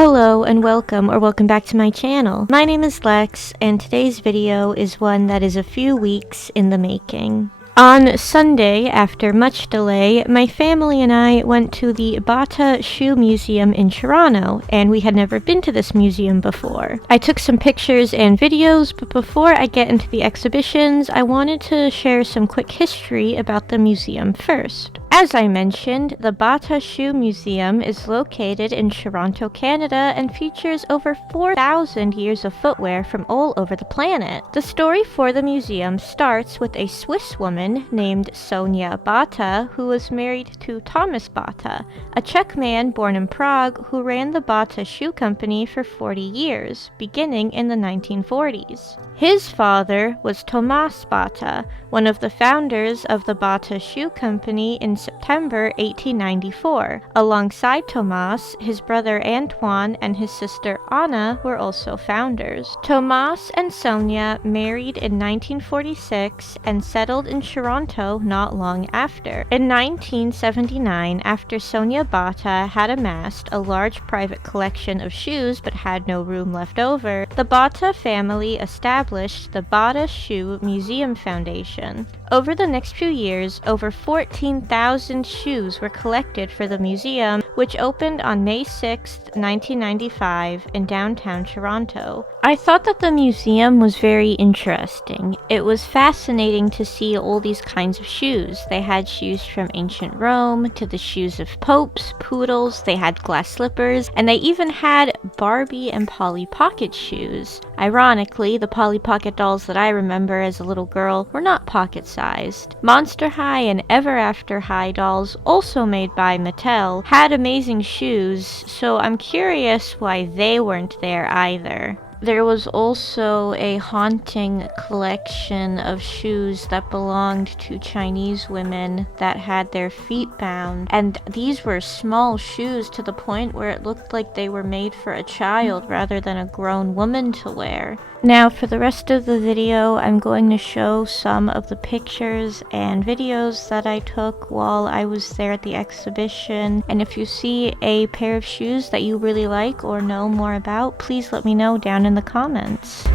Hello and welcome back to my channel. My name is Lex and today's video is one that is a few weeks in the making. On Sunday, after much delay, my family and I went to the Bata Shoe Museum in Toronto, and we had never been to this museum before. I took some pictures and videos, but before I get into the exhibitions, I wanted to share some quick history about the museum first. As I mentioned, the Bata Shoe Museum is located in Toronto, Canada, and features over 4,000 years of footwear from all over the planet. The story for the museum starts with a Swiss woman named Sonia Bata, who was married to Thomas Bata, a Czech man born in Prague who ran the Bata Shoe Company for 40 years, beginning in the 1940s. His father was Tomas Bata, one of the founders of the Bata Shoe Company in September 1894. Alongside Tomas, his brother Antoine and his sister Anna were also founders. Tomas and Sonia married in 1946 and settled in Toronto not long after. In 1979, after Sonia Bata had amassed a large private collection of shoes but had no room left over, the Bata family established the Bata Shoe Museum Foundation. Over the next few years, over 14,000 shoes were collected for the museum, which opened on May 6, 1995 in downtown Toronto. I thought that the museum was very interesting. It was fascinating to see all these kinds of shoes. They had shoes from ancient Rome to the shoes of popes, poodles, they had glass slippers, and they even had Barbie and Polly Pocket shoes. Ironically, the Polly Pocket dolls that I remember as a little girl were not pocket-sized. Monster High and Ever After High dolls, also made by Mattel, had amazing shoes, so I'm curious why they weren't there either. There was also a haunting collection of shoes that belonged to Chinese women that had their feet bound, and these were small shoes to the point where it looked like they were made for a child rather than a grown woman to wear. Now for the rest of the video, I'm going to show some of the pictures and videos that I took while I was there at the exhibition, and if you see a pair of shoes that you really like or know more about, please let me know down in the comments.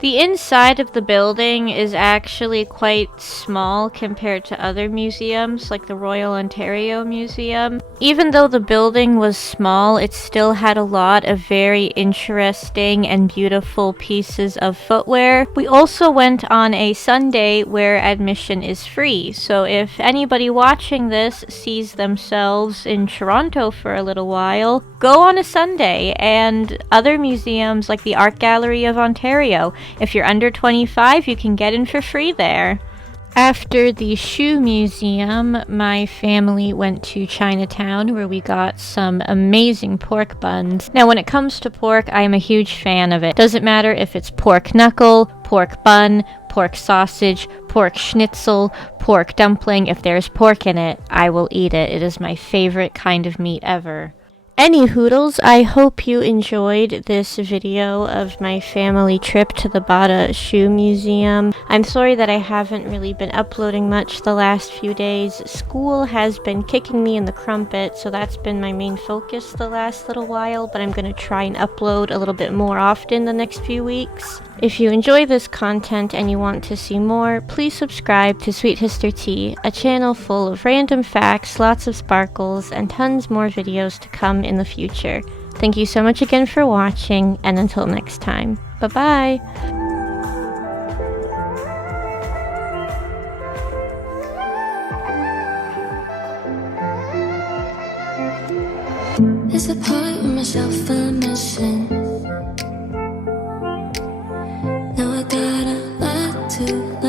The inside of the building is actually quite small compared to other museums, like the Royal Ontario Museum. Even though the building was small, it still had a lot of very interesting and beautiful pieces of footwear. We also went on a Sunday where admission is free, so if anybody watching this sees themselves in Toronto for a little while, go on a Sunday. And other museums like the Art Gallery of Ontario, if you're under 25, you can get in for free there. After the shoe museum, my family went to Chinatown where we got some amazing pork buns. Now, when it comes to pork, I am a huge fan of it. Doesn't matter if it's pork knuckle, pork bun, pork sausage, pork schnitzel, pork dumpling. If there's pork in it, I will eat it. It is my favorite kind of meat ever. Any hoodles, I hope you enjoyed this video of my family trip to the Bata Shoe Museum. I'm sorry that I haven't really been uploading much the last few days. School has been kicking me in the crumpet, so that's been my main focus the last little while, but I'm going to try and upload a little bit more often the next few weeks. If you enjoy this content and you want to see more, please subscribe to Sweet Histortea, a channel full of random facts, lots of sparkles, and tons more videos to come in the future. Thank you so much again for watching, and until next time, bye-bye! There's a part of myself I'm missing. Now I got a lot to